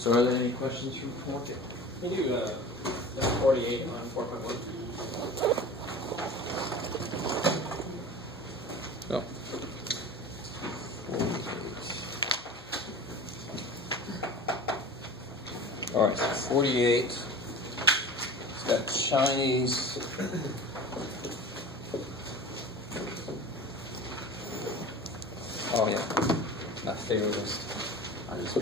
So are there any questions from homework? Can you do number 48 on 4.1? No. All right, so 48. It's got Chinese. Oh yeah, not favorite list. I just.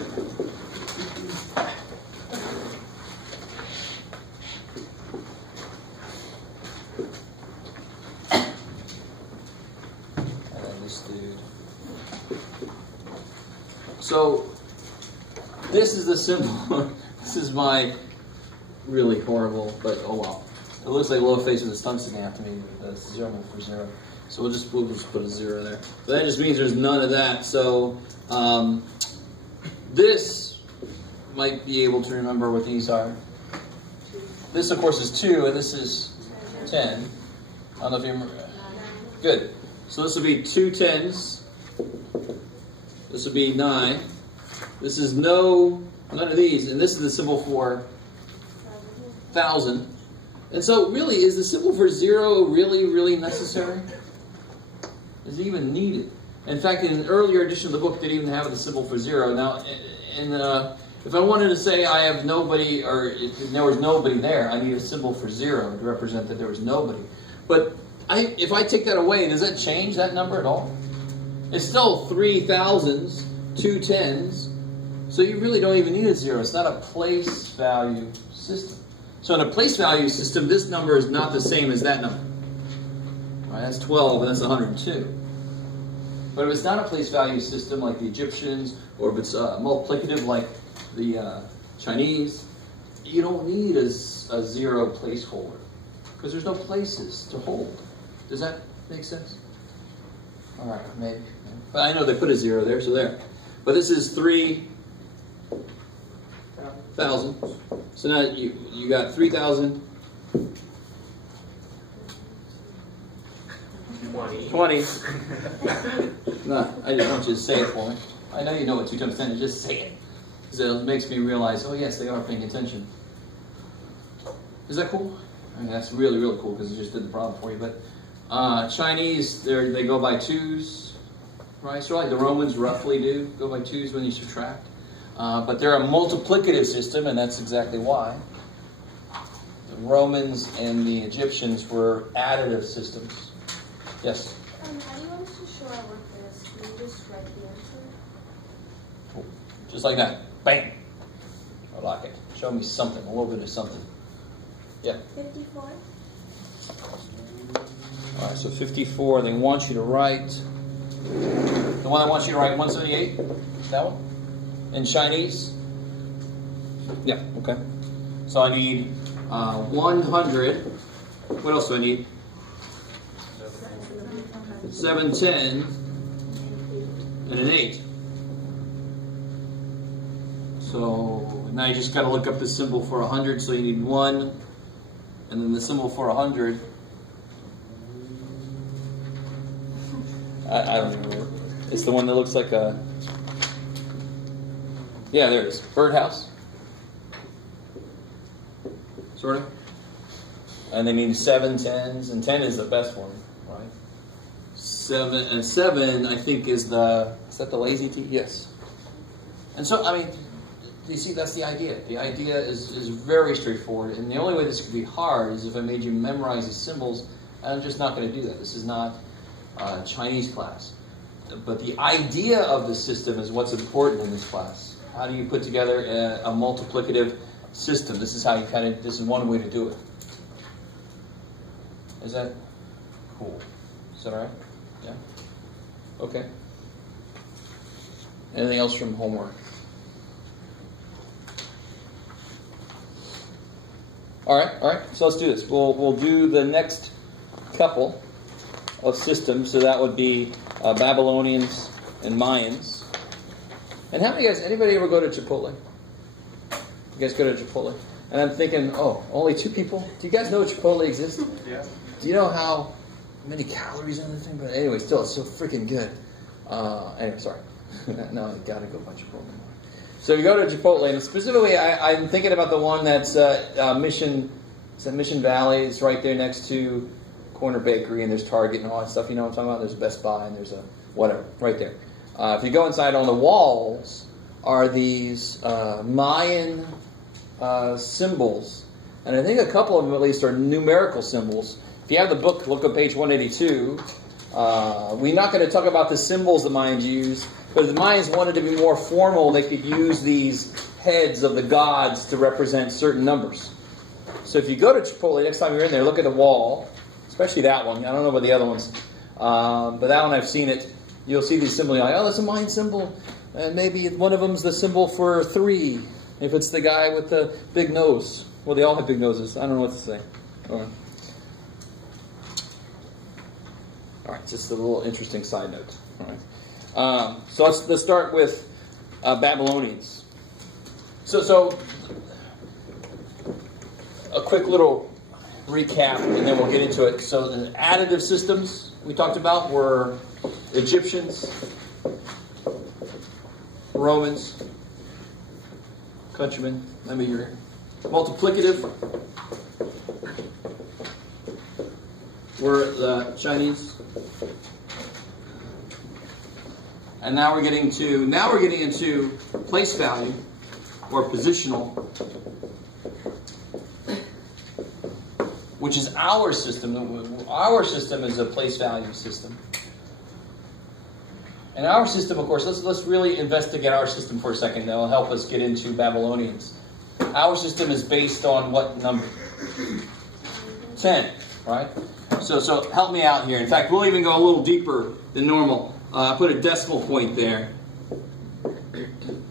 So this is the symbol. This is my really horrible, but oh well. It looks like low face with a tungsten half to me. That's 0 for 0. So we'll just put a 0 there. So that just means there's none of that. So this might be able to remember what these are. This of course is 2, and this is 10. I don't know if you remember. Good. So this will be 2 10s. This would be 9. This is none of these, and this is the symbol for 1,000. And so, really, is the symbol for 0 really necessary? Is it even needed? In fact, in an earlier edition of the book, they didn't even have the symbol for 0. Now, if I wanted to say I have nobody, or if there was nobody there, I need a symbol for 0 to represent that there was nobody. But if I take that away, does that change that number at all? It's still 3 thousands, 2 10s, so you really don't even need a 0. It's not a place value system. So in a place value system, this number is not the same as that number. All right, that's 12 and that's 102. But if it's not a place value system like the Egyptians, or if it's multiplicative like the Chinese, you don't need a 0 placeholder because there's no places to hold. Does that make sense? All right, maybe. But I know they put a 0 there, so there. But this is 3,000. So now you got 3,000. 20. No, I just want you to say it for me. I know you know what 2 times 10 is. Just say it. Because it makes me realize, oh yes, they are paying attention. Is that cool? I mean, that's really cool because it just did the problem for you. But Chinese, they go by 2s, right? So like the Romans roughly do, go by 2s when you subtract. But they're a multiplicative system, and that's exactly why. The Romans and the Egyptians were additive systems. Yes? How do you want us to show our work this? Can you just write the answer? Cool. Just like that. Bam! I like it. Show me something, a little bit of something. Yeah? 54. All right, so 54, they want you to write, the one that wants you to write 178, that one? In Chinese? Yeah, okay. So I need 100, what else do I need? 7 10 and an 8. So now you just got to look up the symbol for 100, so you need 1, and then the symbol for 100. I don't remember. It's the one that looks like a... Yeah, there it is. Birdhouse. Sort of. And they need 7 10s, and 10 is the best one, right? 7, I think, is that the lazy T? Yes. And so, I mean, you see, that's the idea. The idea is very straightforward, and the only way this could be hard is if I made you memorize these symbols, and I'm just not going to do that. This is not Chinese class. But the idea of the system is what's important in this class. How do you put together a multiplicative system? This is how you this is one way to do it. Is that cool? Is that all right? Yeah? Okay. Anything else from homework? All right. So let's do this. We'll do the next couple of systems. So that would be Babylonians and Mayans. And how many guys? Anybody ever go to Chipotle? You guys go to Chipotle? And I'm thinking, oh, only 2 people. Do you guys know Chipotle exists? Yeah. Do you know how many calories in the thing? But anyway, still, it's so freaking good. Anyway, sorry. No, I gotta go by Chipotle. So if you go to Chipotle, and specifically I'm thinking about the one that's Mission Valley. It's right there next to Corner Bakery, and there's Target and all that stuff. You know what I'm talking about? There's Best Buy, and there's a whatever right there. If you go inside, on the walls are these Mayan symbols, and I think a couple of them at least are numerical symbols. If you have the book, look at page 182. We're not going to talk about the symbols the Mayans use, but if the Mayans wanted to be more formal, they could use these heads of the gods to represent certain numbers. So if you go to Chipotle, next time you're in there, look at the wall, especially that one. I don't know about the other ones, but that one I've seen it. You'll see these symbols, like, oh, that's a Mayan symbol, and maybe one of them's the symbol for 3, if it's the guy with the big nose. Well, they all have big noses. I don't know what to say. All right, just a little interesting side note. All right, so let's start with Babylonians. So a quick little recap, and then we'll get into it. So the additive systems we talked about were Egyptians, Romans, countrymen. Let me hear it. Multiplicative were the Chinese. And now we're getting into place value or positional, which is our system. Our system is a place value system. And our system, of course, let's really investigate our system for a second. That'll help us get into Babylonians. Our system is based on what number? 10, right? So help me out here. In fact, we'll even go a little deeper than normal. I put a decimal point there.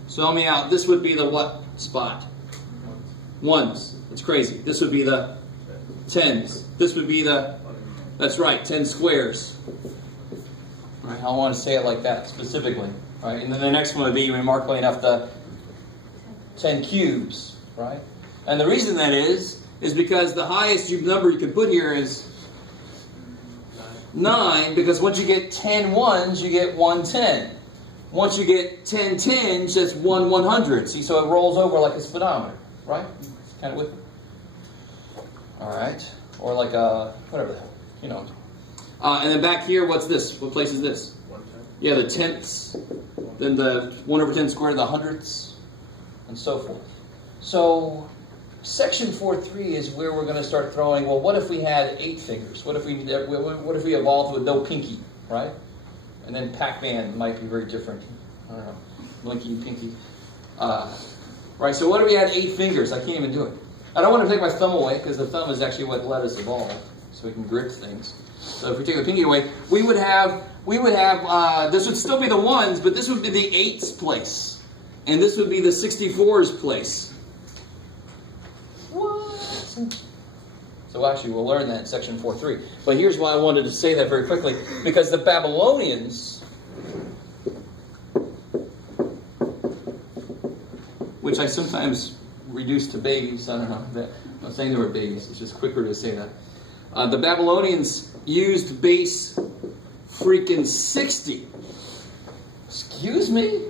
So help me out. This would be the what spot? Ones. That's crazy. This would be the tens. This would be the, that's right, 10 squares. All right, I want to say it like that specifically. All right, and then the next one would be, remarkably enough, the 10 cubes. Right? And the reason that is because the highest number you can put here is 9, because once you get 10 ones, you get 1 10. Once you get 10 tens, that's 1 100. See, so it rolls over like a speedometer, right? Kind of with me? All right. Or like a, whatever the hell, you know. And then back here, what's this? What place is this? 1/10. Yeah, the tenths, then the 1 over 10 squared, the hundredths, and so forth. So section 4.3 is where we're going to start throwing, well, what if we had 8 fingers? What if we evolved with no pinky, right? And then Pac-Man might be very different. I don't know. Blinky, pinky. Right, so what if we had 8 fingers? I can't even do it. I don't want to take my thumb away, because the thumb is actually what let us evolve, so we can grip things. So if we take the pinky away, we would have, this would still be the ones, but this would be the 8's place. And this would be the 64's place. What? So actually, we'll learn that in section 4.3. But here's why I wanted to say that very quickly. Because the Babylonians, which I sometimes reduce to babies, I don't know. I'm not saying they were babies. It's just quicker to say that. The Babylonians used base freaking 60. Excuse me?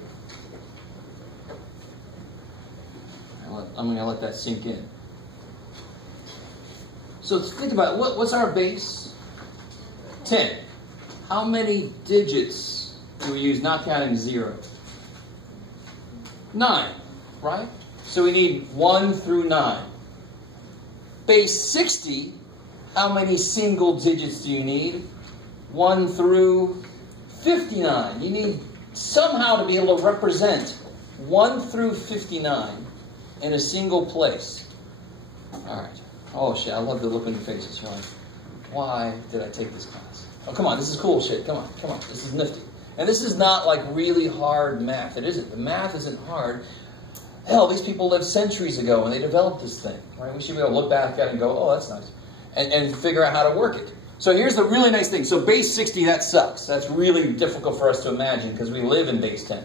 I'm going to let that sink in. So think about it. What's our base? 10. How many digits do we use, not counting 0? 9, right? So we need 1 through 9. Base 60, how many single digits do you need? 1 through 59. You need somehow to be able to represent 1 through 59 in a single place. All right. Oh, shit. I love the look on your faces. You're like, why did I take this class? Oh, come on. This is cool shit. Come on. Come on. This is nifty. And this is not like really hard math. It isn't. The math isn't hard. Hell, these people lived centuries ago when they developed this thing. Right? We should be able to look back at it and go, oh, that's nice. And figure out how to work it. So here's the really nice thing. So base 60, that sucks. That's really difficult for us to imagine because we live in base 10.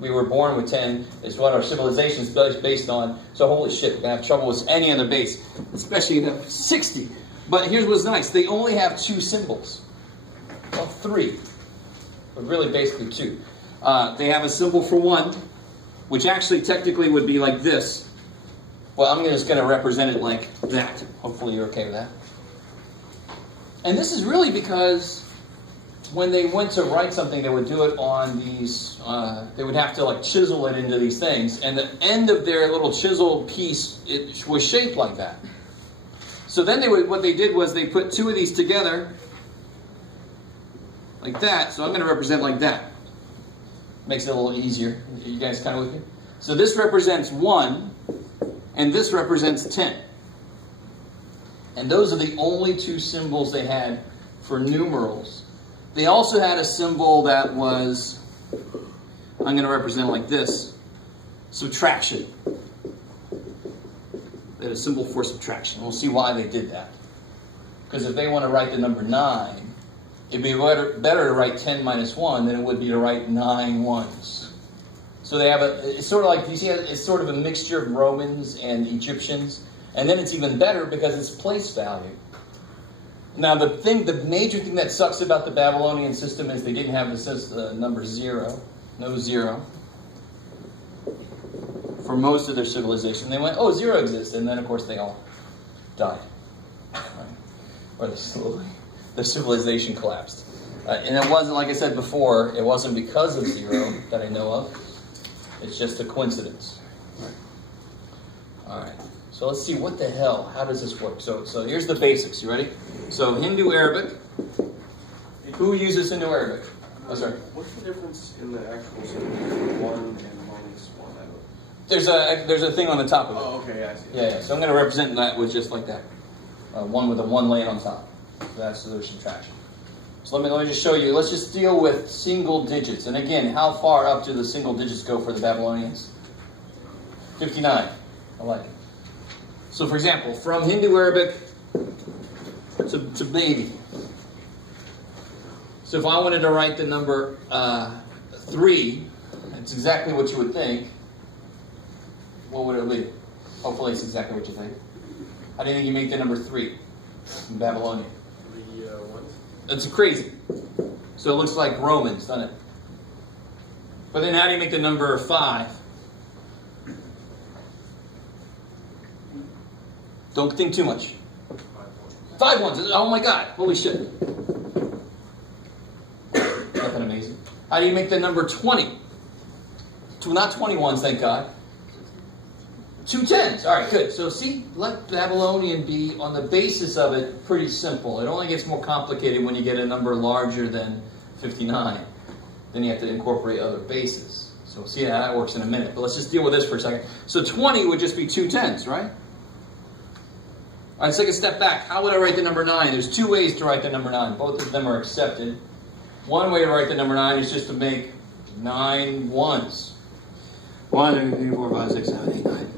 We were born with 10. It's what our civilization is based on. So holy shit, we're going to have trouble with any other base, especially the 60. But here's what's nice. They only have 2 symbols. Well, 3. But really basically 2. They have a symbol for 1 which actually technically would be like this. Well, I'm just going to represent it like that. Hopefully you're okay with that. And this is really because when they went to write something, they would do it on these, they would have to like chisel it into these things. And the end of their little chisel piece, it was shaped like that. So then what they did was they put two of these together like that. So I'm going to represent like that. Makes it a little easier. You guys kind of with me? So this represents 1, and this represents 10. And those are the only two symbols they had for numerals. They also had a symbol that was, I'm going to represent like this, subtraction. They had a symbol for subtraction. We'll see why they did that. Because if they want to write the number 9, it'd be better to write 10 minus 1 than it would be to write 9 ones. So they have it's sort of like, you see, it's sort of a mixture of Romans and Egyptians. And then it's even better because it's place value. Now the major thing that sucks about the Babylonian system is they didn't have the number 0. No 0. For most of their civilization. They went, oh, 0 exists. And then, of course, they all died. Or the civilization collapsed. And it wasn't, like I said before, it wasn't because of 0 that I know of. It's just a coincidence. All right. So let's see, what the hell? How does this work? So here's the basics. You ready? So Hindu Arabic. Who uses Hindu Arabic? Oh, sorry. What's the difference in the actual symbol between 1 and -1? There's a thing on the top of it. Oh, okay, I see. Yeah. So I'm going to represent that with just like that. 1 with a 1 laying on top. So that's the subtraction. So let me just show you. Let's just deal with single digits. And again, how far up do the single digits go for the Babylonians? 59. I like it. So for example, from Hindu Arabic to baby. So if I wanted to write the number 3, that's exactly what you would think. What would it be? Hopefully it's exactly what you think. How do you think you make the number 3 in Babylonian? 3 ones? That's crazy. So it looks like Romans, doesn't it? But then how do you make the number 5? Don't think too much. 5 ones. Oh my God. Holy shit. Nothing amazing. How do you make the number 20? Not 21s, thank God. 2 10s. All right, good. So see, let Babylonian be, on the basis of it, pretty simple. It only gets more complicated when you get a number larger than 59. Then you have to incorporate other bases. So we'll see how that works in a minute. But let's just deal with this for a second. So 20 would just be 2 10s, right? All right, let's take a step back. How would I write the number 9? There's 2 ways to write the number 9. Both of them are accepted. One way to write the number 9 is just to make 9 ones. 1, 2, 3, 4, 5, 6, 7, 8, 9.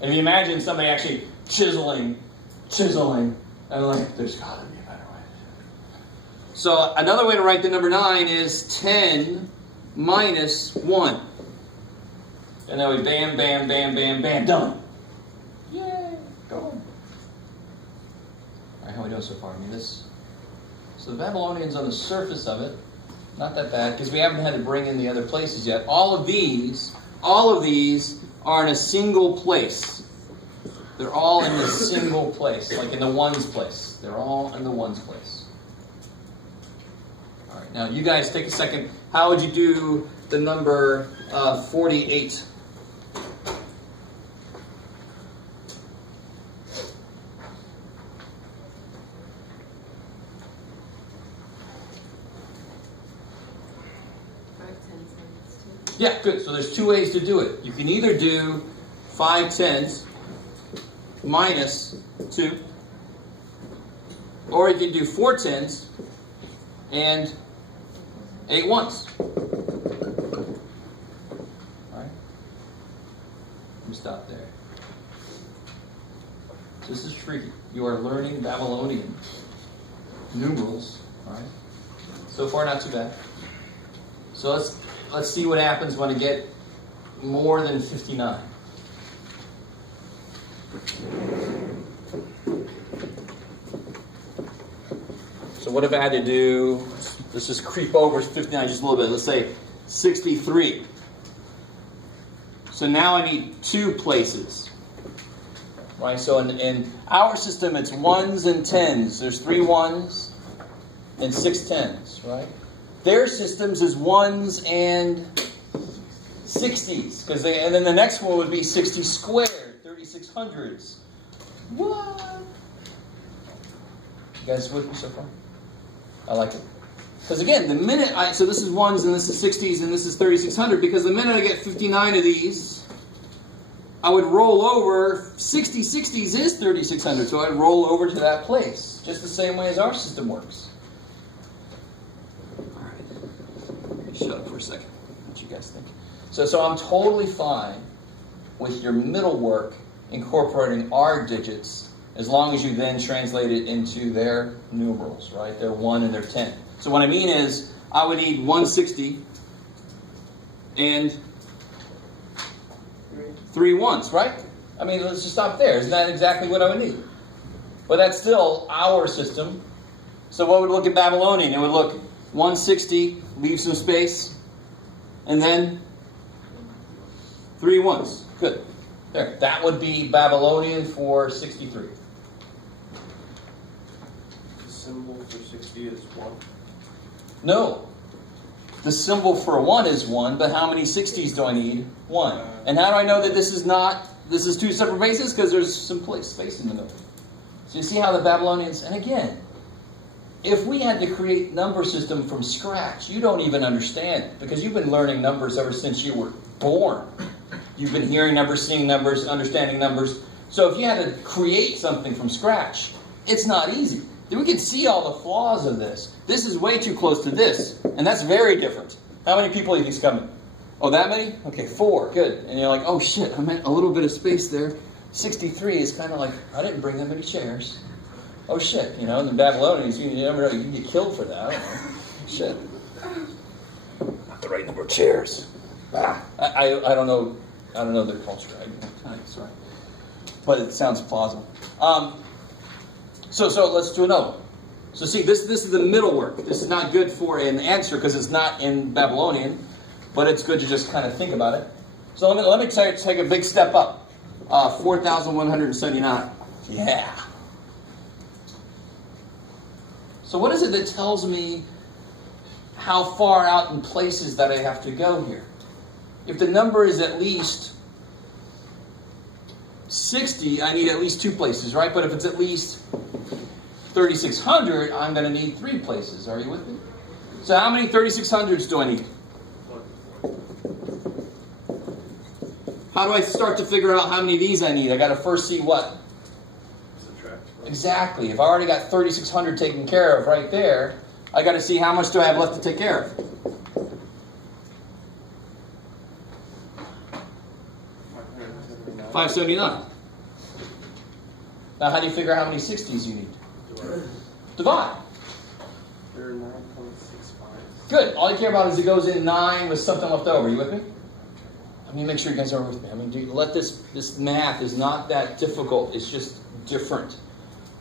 And if you imagine somebody actually chiseling, and like, there's got to be a better way. So another way to write the number 9 is 10 minus 1. And that way, bam, bam, bam, bam, bam, done. Yay, go on. All right, how are we doing so far? So the Babylonians, on the surface of it, not that bad, because we haven't had to bring in the other places yet. All of these are in a single place. They're all in a single place, like in the ones place. They're all in the ones place. All right, now you guys take a second. How would you do the number 48? Yeah, good. So there's 2 ways to do it. You can either do 5 10s minus 2, or you can do 4 10s and 8 ones. All right. Let me stop there. This is tricky. You are learning Babylonian numerals. All right. So far, not too bad. So let's see what happens when I get more than 59. So what if I had to do, let's just creep over 59 just a little bit. Let's say 63. So now I need 2 places. Right? So in our system, it's 1s and 10s. There's 3 1s and 6 10s, right? Their systems is 1s and 60s. And then the next one would be 60 squared, 3600s. What? You guys with me so far? I like it. Because again, the minute so this is 1s and this is 60s and this is 3600, because the minute I get 59 of these, I would roll over, 60 60s is 3600, so I'd roll over to that place, just the same way as our system works. All right, shut up for a second. What you guys think? So I'm totally fine with your middle work incorporating our digits, as long as you then translate it into their numerals, right? Their 1 and their 10. So what I mean is, I would need 160 and 3 1s, right? I mean, let's just stop there. Isn't that exactly what I would need? But that's still our system. So what would it look in Babylonian? It would look 160, leave some space, and then 3 1s. Good. There. That would be Babylonian for 63. The symbol for 60 is 1. No. The symbol for 1 is 1, but how many 60s do I need? 1. And how do I know that this is 2 separate bases? Because there's some space in the middle. So you see how the Babylonians, and again, if we had to create number system from scratch, you don't even understand it, because you've been learning numbers ever since you were born. You've been hearing numbers, seeing numbers, understanding numbers. So if you had to create something from scratch, it's not easy. We can see all the flaws of this. This is way too close to this, and that's very different. How many people are these coming? Oh, that many? Okay, 4. Good. And you're like, oh shit, I meant a little bit of space there. 63 is kind of like, I didn't bring that many chairs. Oh shit, you know, in the Babylonians, you never know, you can get killed for that. I don't know. Shit. Not the right number of chairs. I don't know. I don't know their culture. I don't know. Sorry. But it sounds plausible. So let's do another one. So see, this is the middle work. This is not good for an answer because it's not in Babylonian, but it's good to just kind of think about it. So let me take a big step up. 4,179. Yeah. So what is it that tells me how far out in places that I have to go here? If the number is at least 60, I need at least 2 places, right? But if it's at least 3,600, I'm going to need 3 places. Are you with me? So how many 3,600s do I need? How do I start to figure out how many of these I need? I got to first see what? Subtract. Exactly. If I already got 3,600 taken care of right there, I got to see how much do I have left to take care of. 579. Now how do you figure out how many 60s you need? Divide. They're 9.65. Good. All you care about is it goes in 9 with something left over. You with me? I mean, make sure you guys are with me. I mean, let this math is not that difficult. It's just different.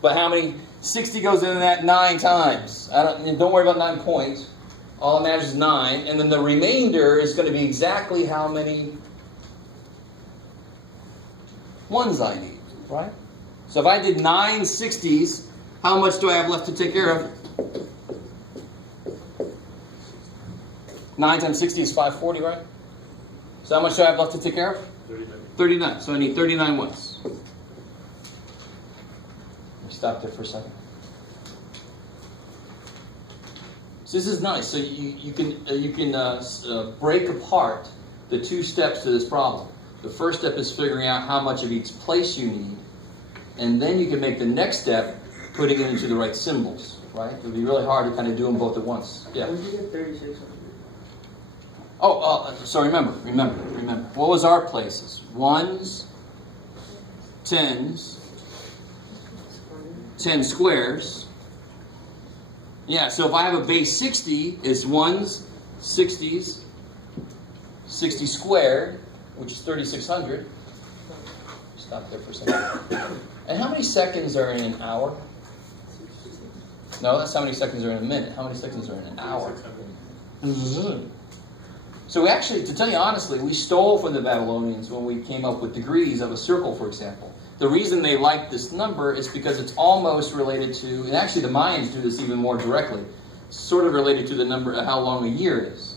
But how many 60 goes in that 9 times? Don't worry about 9 points. All that matters is 9. And then the remainder is going to be exactly how many 1s I need, right? So if I did 9 60s, how much do I have left to take care of? 9 times 60 is 540, right? So how much do I have left to take care of? 39. 39. So I need 39 1s. Let me stop there for a second. So this is nice. So you can break apart the 2 steps to this problem. The first step is figuring out how much of each place you need, and then you can make the next step putting it into the right symbols, right? It would be really hard to kind of do them both at once. Yeah. When did you get 3600? So remember. What was our places? 1s, 10s, 10 squares. Yeah, so if I have a base 60, it's 1s, 60s, 60 squared, which is 3,600. Stop there for a second. And how many seconds are in an hour? No, that's how many seconds are in a minute. How many seconds are in an hour? So we actually, to tell you honestly, we stole from the Babylonians when we came up with degrees of a circle, for example. The reason they like this number is because it's almost related to, and actually the Mayans do this even more directly, sort of related to the number of how long a year is.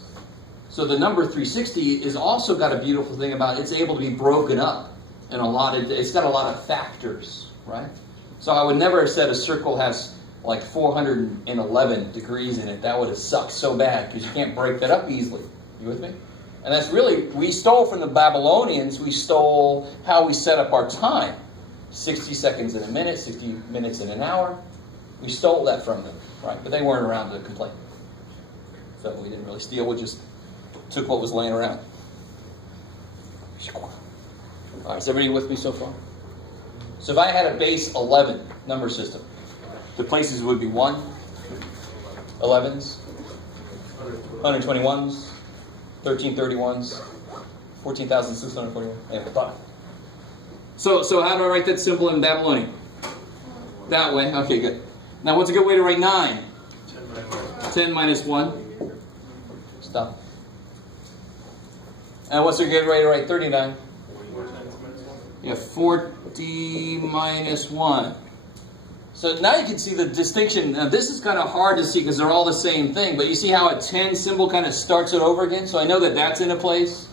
So the number 360 is also got a beautiful thing about it. It's able to be broken up in a lot of, it's got a lot of factors, right? So I would never have said a circle has like 411 degrees in it. That would have sucked so bad because you can't break that up easily. You with me? And that's really, we stole from the Babylonians, we stole how we set up our time. 60 seconds in a minute, 60 minutes in an hour. We stole that from them, right? But they weren't around to complain. So we didn't really steal, we just took what was laying around. All right, is everybody with me so far? So if I had a base 11 number system, the places would be 1, 11s, 121s, 1331s, 14,641, and 5. So how do I write that symbol in Babylonian? That way. Okay, good. Now what's a good way to write 9? 10 minus 1. Stop. And what's a good way to write 39? Yeah, 40 minus 1. So now you can see the distinction. Now this is kind of hard to see because they're all the same thing, but you see how a 10 symbol kind of starts it over again? So I know that that's in a place,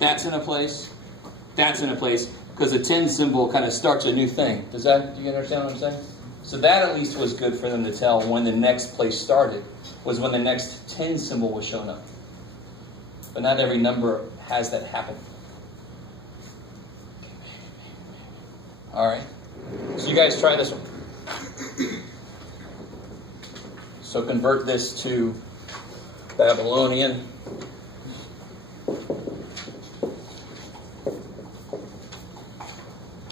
that's in a place, that's in a place, because a 10 symbol kind of starts a new thing. Do you understand what I'm saying? So that at least was good for them to tell when the next place started, was when the next 10 symbol was shown up. But not every number has that happen. All right. So you guys try this one. So convert this to Babylonian.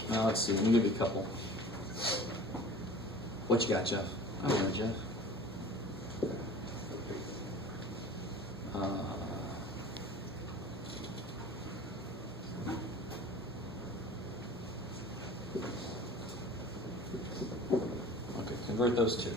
Now let's see. Let me give you a couple. What you got, Jeff? I don't know, Jeff. Okay, convert those two.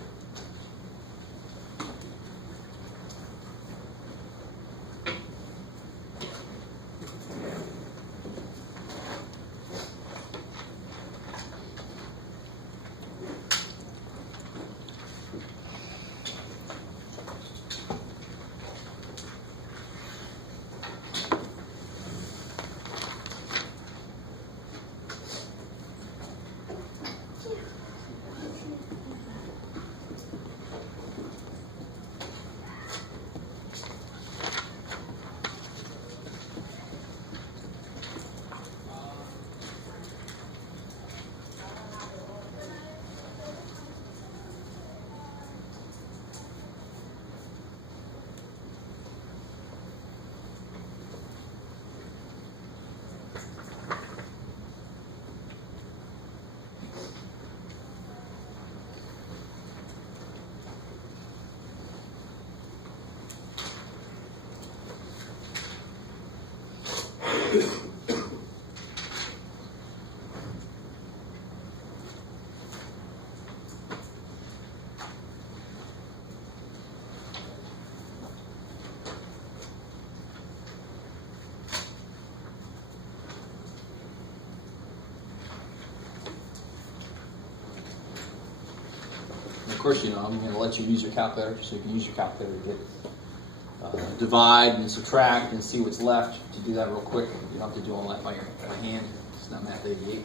Of course, you know, I'm going to let you use your calculator, so you can use your calculator to get divide and subtract and see what's left. To do that real quick, you don't have to do all that by hand. It's not math 88.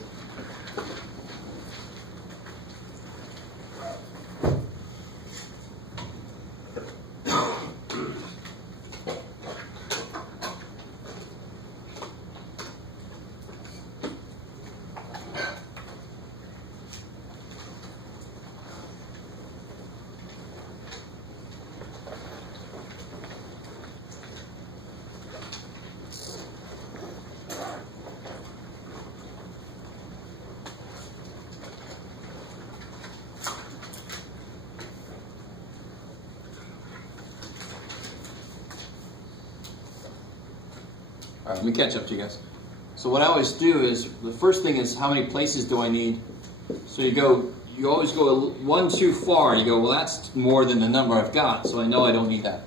All right, let me catch up to you guys. So what I always do is, the first thing is, how many places do I need? So you always go one too far. You go, well, that's more than the number I've got, so I know I don't need that.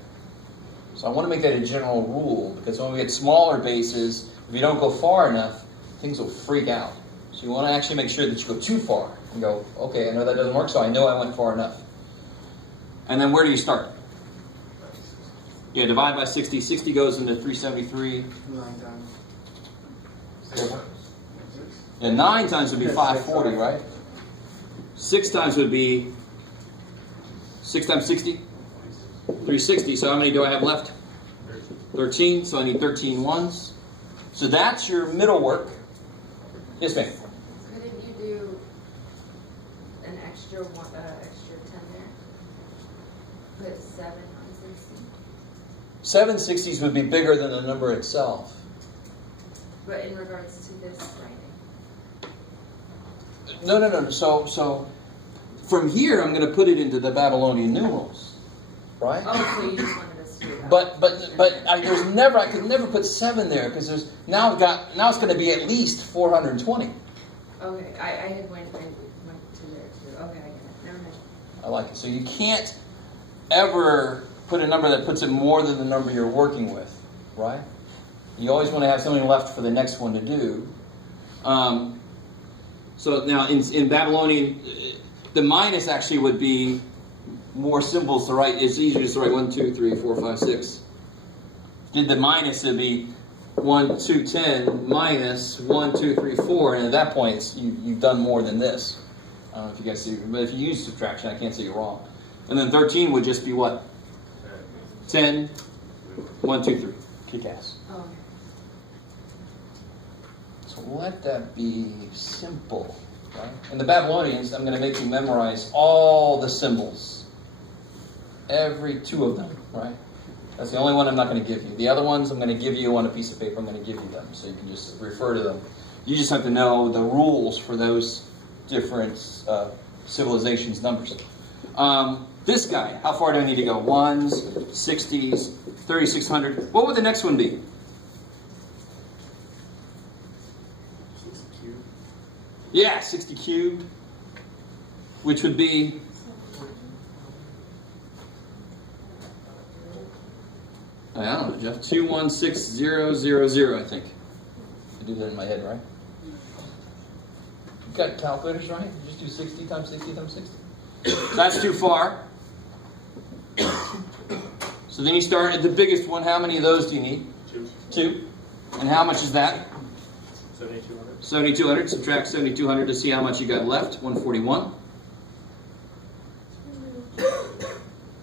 So So I want to make that a general rule, because when we get smaller bases, if you don't go far enough, things will freak out. So you want to actually make sure that you go too far and go, okay, I know that doesn't work, so I know I went far enough. And then where do you start? Yeah, divide by 60. 60 goes into 373. 9 times. 6 times. And 9 times would be 540, right? 6 times would be 6 times 60? 360. So how many do I have left? 13. So I need 13 ones. So that's your middle work. Yes, ma'am. Couldn't you do an extra 10 there? Put 7 on 60. 760s would be bigger than the number itself. But in regards to this writing. No. So from here, I'm going to put it into the Babylonian numerals, right? Oh, so you just wanted us to do that. But I could never put 7 there, because there's now it's going to be at least 420. Okay, I had went to there too. Okay, I get it. Never mind. I like it. So you can't ever put a number that puts it more than the number you're working with, right? You always want to have something left for the next one to do. So now in Babylonian, the minus actually would be more symbols to write. It's easier to write 1, 2, 3, 4, 5, 6. Did the minus, it'd be 1, 2, 10 minus 1, 2, 3, 4, and at that point you've done more than this. I don't know if you guys see, but if you use subtraction, I can't say you're wrong. And then 13 would just be what? 10, 1, 2, 3. Kick ass. Oh, okay. So let that be simple, right? And the Babylonians, I'm going to make you memorize all the symbols. Every 2 of them, right? That's the only one I'm not going to give you. The other ones I'm going to give you on a piece of paper. I'm going to give you them, so you can just refer to them. You just have to know the rules for those different civilizations' numbers. This guy, how far do I need to go? 1s, 60s, 3600. What would the next one be? 60 cubed. Yeah, 60 cubed, which would be... I don't know, Jeff. 216000, I think. I do that in my head, right? You got calculators, right? You just do 60 times 60 times 60. That's too far. So then you start at the biggest one. How many of those do you need? 2. 2. And how much is that? 7,200. 7,200. Subtract 7,200 to see how much you got left. 141.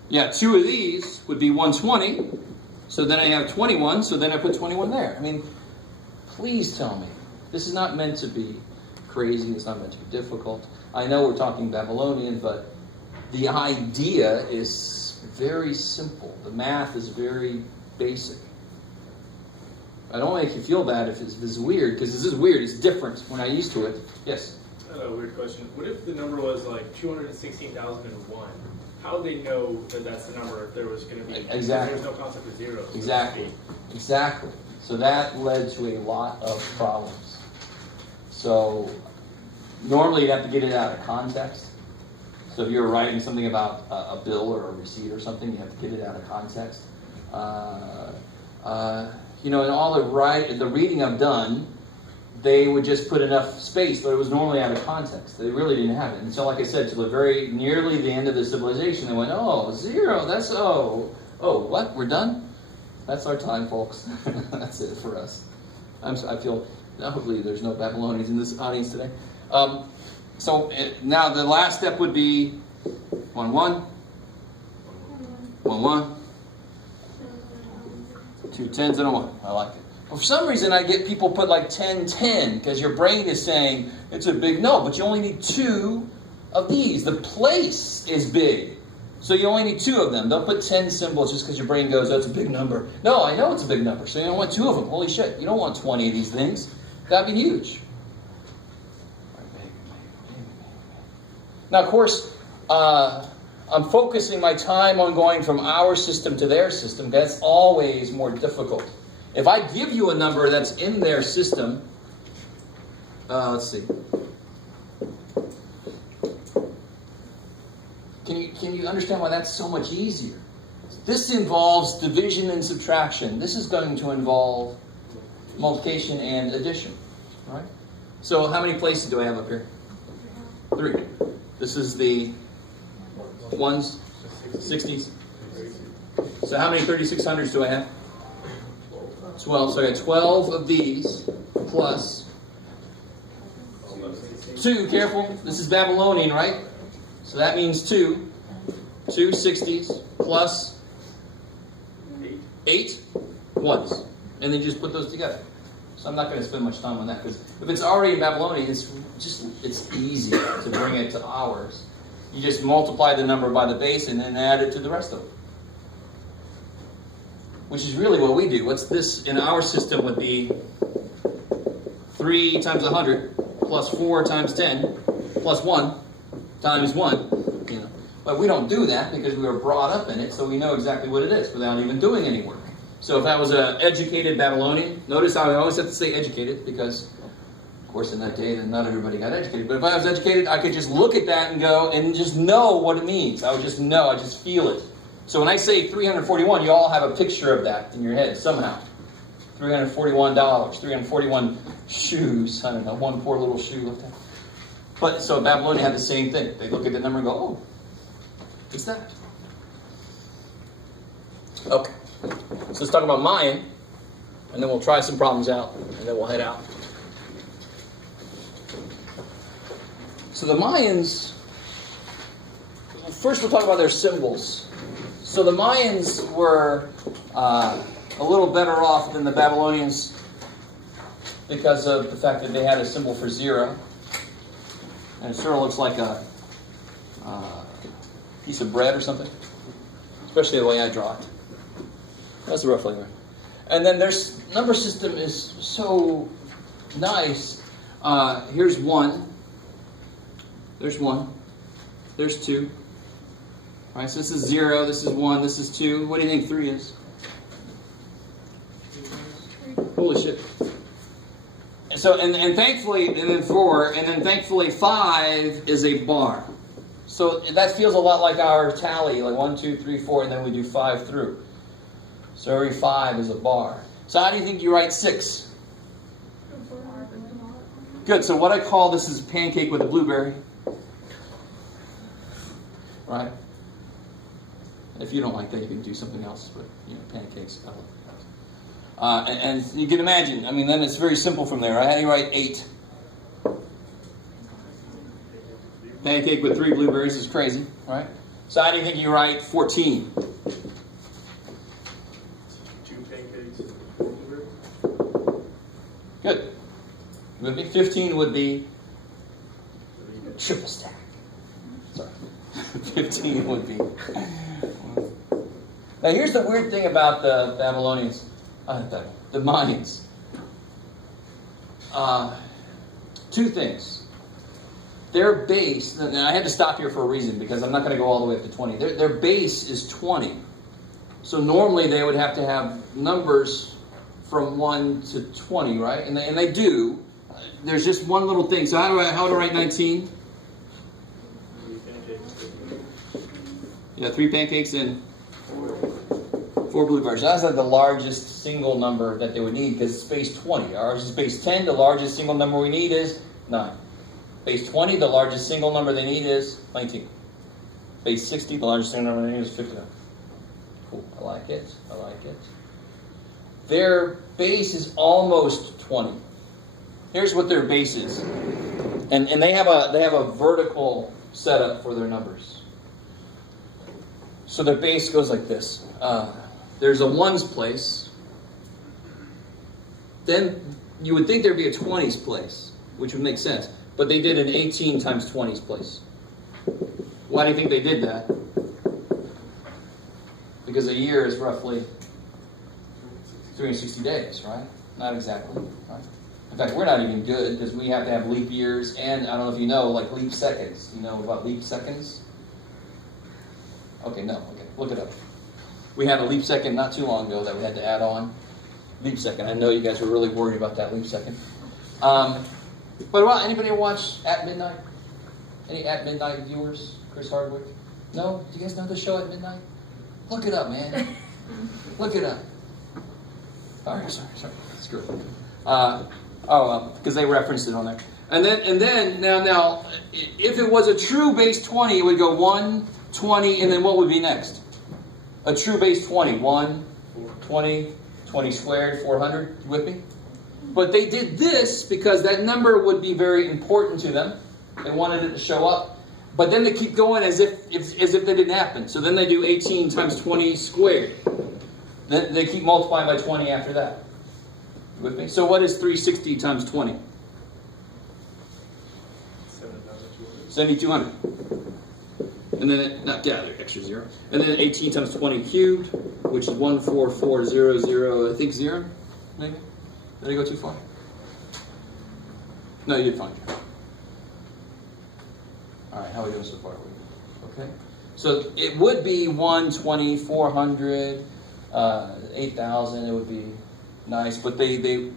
Yeah, 2 of these would be 120. So then I have 21. So then I put 21 there. I mean, please tell me. This is not meant to be crazy. It's not meant to be difficult. I know we're talking Babylonian, but the idea is very simple. The math is very basic. I don't want to make you feel bad if this is weird, because this is weird. It's different. We're not used to it. Yes? I have a weird question. What if the number was like 216,001? How would they know that that's the number if there was going to be... Exactly. There's no concept of zeros. So Exactly. Exactly. So that led to a lot of problems. So normally you'd have to get it out of context. So if you're writing something about a bill or a receipt or something, you have to get it out of context. In all the reading I've done, they would just put enough space, but it was normally out of context. They really didn't have it. And so, like I said, to the very nearly the end of the civilization, they went, oh, 0, that's, what, we're done? That's our time, folks. That's it for us. I feel, hopefully there's no Babylonians in this audience today. So now the last step would be 1, 1, 1, 1, 2 10s and a 1. I like it. Well, for some reason, I get people put like 10, 10, because your brain is saying it's a big no, but you only need 2 of these. The place is big, so you only need 2 of them. Don't put 10 symbols just because your brain goes, oh, it's a big number. No, I know it's a big number, so you don't want 2 of them. Holy shit, you don't want 20 of these things. That'd be huge. Now, of course, I'm focusing my time on going from our system to their system. That's always more difficult. If I give you a number that's in their system, let's see. Can you understand why that's so much easier? This involves division and subtraction. This is going to involve multiplication and addition, right? So how many places do I have up here? 3. This is the ones, 60s. So how many 3600s do I have? 12. So I got 12 of these plus 2. Careful. This is Babylonian, right? So that means 2. 2 60s plus 8 ones. And then just put those together. So I'm not going to spend much time on that, because if it's already in Babylonian, it's easy to bring it to ours. You just multiply the number by the base and then add it to the rest of them. Which is really what we do. What's this in our system would be 3 times 100 plus 4 times 10 plus 1 times 1. You know. But we don't do that because we were brought up in it, so we know exactly what it is without even doing any work. So if I was an educated Babylonian, notice how I always have to say educated, because, of course, in that day, then not everybody got educated. But if I was educated, I could just look at that and go and just know what it means. I would just know. I just feel it. So when I say 341, you all have a picture of that in your head somehow. $341, 341 shoes. I don't know, one poor little shoe left out. But so Babylonian had the same thing. They look at the number and go, oh, what's that? Okay. So let's talk about Mayan, and then we'll try some problems out, and then we'll head out. So the Mayans, first we'll talk about their symbols. So the Mayans were a little better off than the Babylonians because of the fact that they had a symbol for 0. And it sort of looks like a piece of bread or something, especially the way I draw it. That's a rough flavor. And then their number system is so nice. Here's 1. There's 1. There's 2. All right, so this is 0. This is 1. This is 2. What do you think 3 is? Holy shit. So and thankfully, and then 4, and then thankfully 5 is a bar. So that feels a lot like our tally, like 1, 2, 3, 4, and then we do 5 through. So every 5 is a bar. So how do you think you write 6? Good. So what I call this is pancake with a blueberry. Right? If you don't like that, you can do something else. But, you know, pancakes. And you can imagine, I mean, then it's very simple from there. Right? How do you write 8? Pancake with 3 blueberries is crazy, right? So how do you think you write 14? 2 pancakes, 4 blueberries. Good. With me, 15 would be triple stack. Sorry. 15 would be. Now here's the weird thing about the Babylonians. The Mayans. 2 things. Their base, and I had to stop here for a reason because I'm not going to go all the way up to 20. Their base is 20. So normally they would have to have numbers from 1 to 20, right? And they do. There's just one little thing. So how do I write 19? 3 pancakes and 4 blueberries. That's like the largest single number that they would need because it's base 20. Ours is base 10. The largest single number we need is 9. Base 20, the largest single number they need is 19. Base 60, the largest single number they need is 59. Cool. I like it. I like it. Their base is almost 20. Here's what their base is. And they have a vertical setup for their numbers. So their base goes like this. There's a ones place. Then you would think there'd be a 20s place, which would make sense. But they did an 18 times 20s place. Why do you think they did that? Because a year is roughly 360 days, right? Not exactly, right? In fact, we're not even good because we have to have leap years and, I don't know if you know, like leap seconds. You know about leap seconds? Okay, no. Okay, look it up. We had a leap second not too long ago that we had to add on. Leap second. I know you guys were really worried about that leap second. But anybody watch At Midnight? Any At Midnight viewers? Chris Hardwick? No? Do you guys know the show At Midnight? Look it up, man. Look it up. All right, sorry. Screw it. Because they referenced it on there. And then now, if it was a true base 20, it would go 1, 20, and then what would be next? A true base 20. 1, 20, 20 squared, 400. You with me? But they did this because that number would be very important to them. They wanted it to show up. But then they keep going as if that didn't happen. So then they do 18 times 20 squared. Then they keep multiplying by 20 after that. You with me? So what is 360 times 20? 7,200. And then, extra 0. And then 18 times 20 cubed, which is 14400, I think 0, maybe? Did I go too far? No, you did fine. All right, how are we doing so far? Okay. So it would be 120, 400, 8,000. It would be nice, but they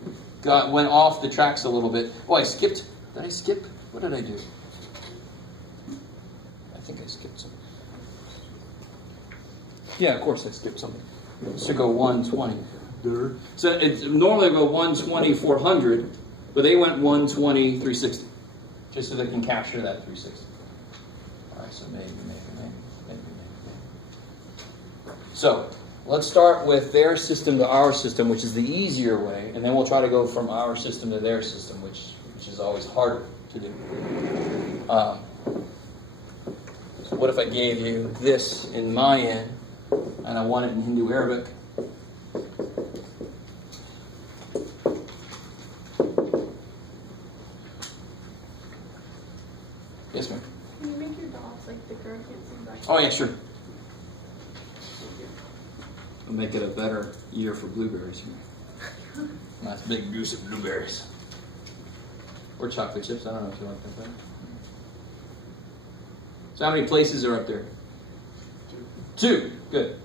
went off the tracks a little bit. Oh, I skipped. Did I skip? What did I do? I think I skipped something. Yeah, of course I skipped something. It should go 120. So it's normally go 120, 400, but they went 120, 360, just so they can capture that 360. All right, so maybe. So let's start with their system to our system, which is the easier way, and then we'll try to go from our system to their system, which is always harder to do. So what if I gave you this in Mayan, and I want it in Hindu Arabic? Yes, ma'am. Can you make your dots like thicker? I can't see back. Oh, yeah, sure. It'll make it a better year for blueberries. Nice big goose of blueberries. Or chocolate chips. I don't know if you like that better. So how many places are up there? 2. Good.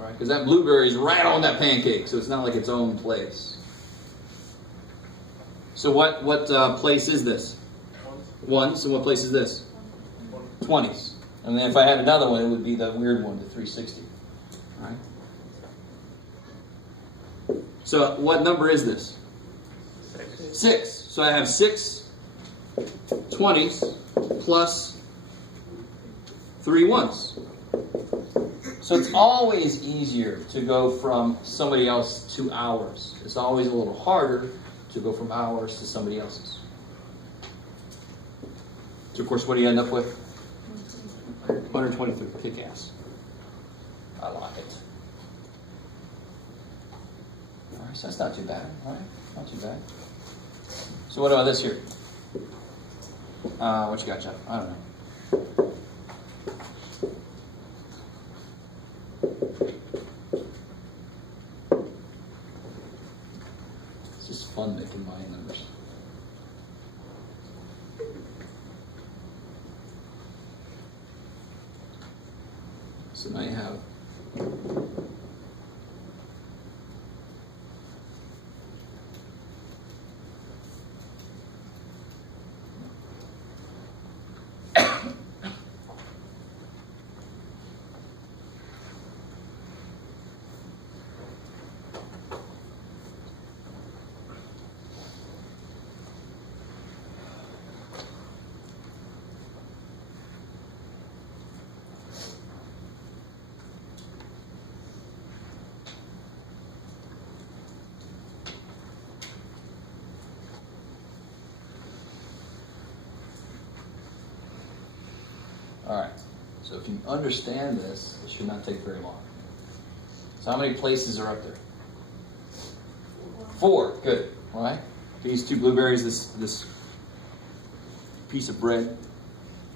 All right, because that blueberry is right on that pancake, so it's not like its own place. So what place is this? 1. So what place is this? 20s. And then if I had another one, it would be the weird one, the 360. All right. So what number is this? 6. So I have 6 20s plus 3 1s. So it's always easier to go from somebody else to ours. It's always a little harder to go from ours to somebody else's. So of course, what do you end up with? 123. Kick ass. I like it. All right, so that's not too bad. All right, not too bad. So what about this here? What you got, Jeff? I don't know. It's just fun making my numbers. So now you have all right, so if you understand this, it should not take very long. So how many places are up there? 4, good, all right? These 2 blueberries, this piece of bread,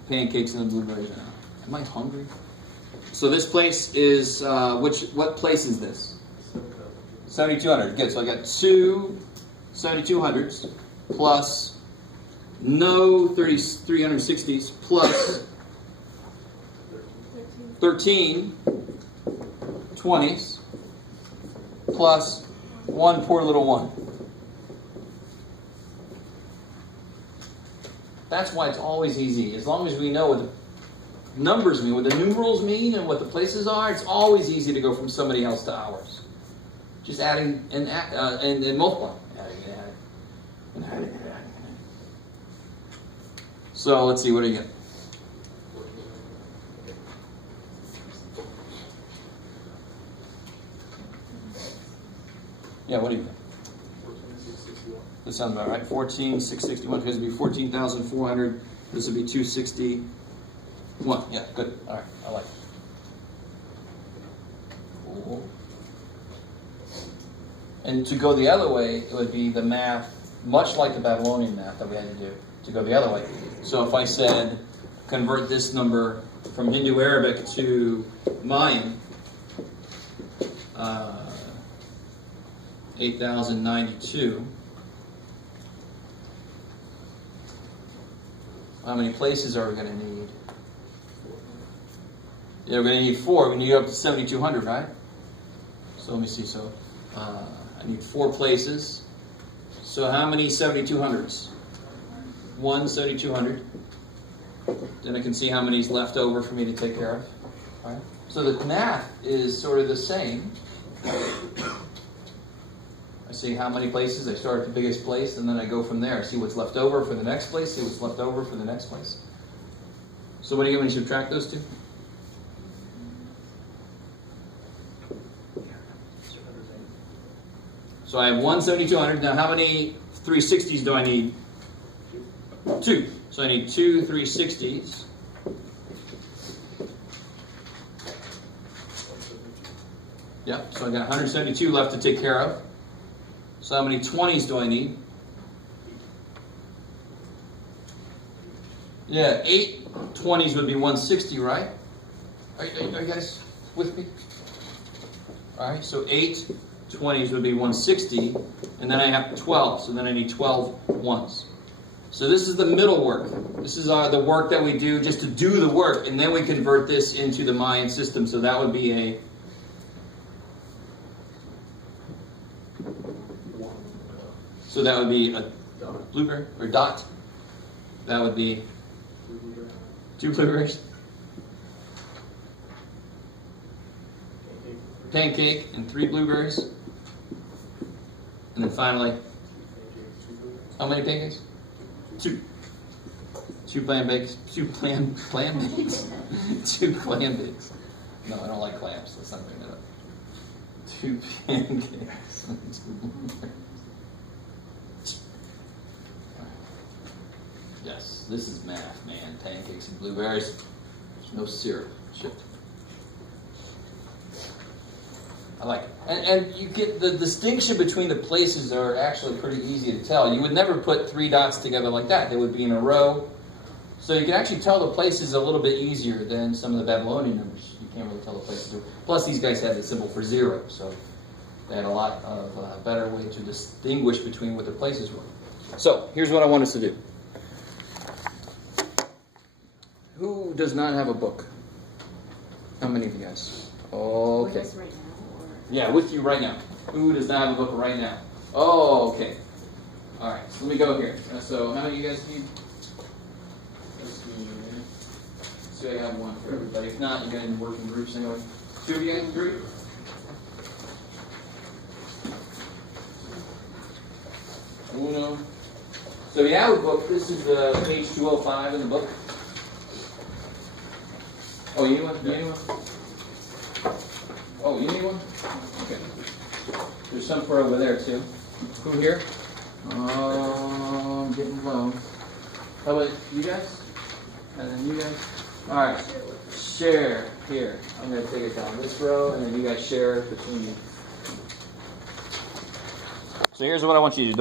pancakes and the blueberries. Am I hungry? So this place is, what place is this? 7,200, good. So I got 2 7,200s plus no 360s plus 13 20s plus 1 poor little 1. That's why it's always easy. As long as we know what numbers mean, what the numerals mean, and what the places are, it's always easy to go from somebody else to ours. Just adding and multiplying. Adding. So let's see, what do you get? Yeah, what do you get? 14,661. That sounds about right. 14,661, because it would be 14,400. This would be 261. Yeah, good. All right, I like it. Cool. And to go the other way, it would be the math, much like the Babylonian math that we had to do, to go the other way. So if I said, convert this number from Hindu Arabic to Mayan, 8,092. How many places are we going to need? Yeah, we're going to need 4. We need up to 7,200, right? So let me see. So I need 4 places. So how many 7,200s? 1 7,200. Then I can see how many's left over for me to take care of. All right. So the math is sort of the same. I see how many places. I start at the biggest place, and then I go from there. I see what's left over for the next place, see what's left over for the next place. So what do you get when you subtract those two? So I have 1 7,200. Now how many 360s do I need? 2. So I need 2 360s. Yeah, so I got 172 left to take care of. So how many 20s do I need? Yeah, 8 20s would be 160, right? Are you guys with me? All right, so 8 20s would be 160, and then I have 12, so then I need 12 ones. So this is the middle work. This is the work that we do just to do the work, and then we convert this into the Mayan system. So that would be a blueberry or dot. That would be 2 blueberries, pancake, and 3 blueberries, and then finally, how many pancakes? 2. 2 clam bakes. 2 clam bakes. 2 clam bakes. No, I don't like clams. Let's not bring that up. 2 pancakes. 2 blueberries. Yes, this is math, man. Pancakes and blueberries. There's no syrup. Shit. I like it. And you get the distinction between the places are actually pretty easy to tell. You would never put 3 dots together like that. They would be in a row. So you can actually tell the places a little bit easier than some of the Babylonian numbers. You can't really tell the places. Plus, these guys had the symbol for 0, so they had a lot of better way to distinguish between what the places were. So here's what I want us to do. Who does not have a book? How many of you guys? Okay. With us right now, or? Yeah, with you right now. Who does not have a book right now? Oh, okay. All right, so let me go here. So how many of you guys need? So I have 1 for everybody. If not, you're going to work in groups anyway. 2 of you guys in group? Uno. So you have a book. This is page 205 in the book. Oh, you need one? You need one? Oh, you need one? Okay. There's some for over there, too. Who here? I'm getting low. How about you guys? And then you guys? Alright. Share here. I'm going to take it down this row, and then you guys share between you. So here's what I want you to do.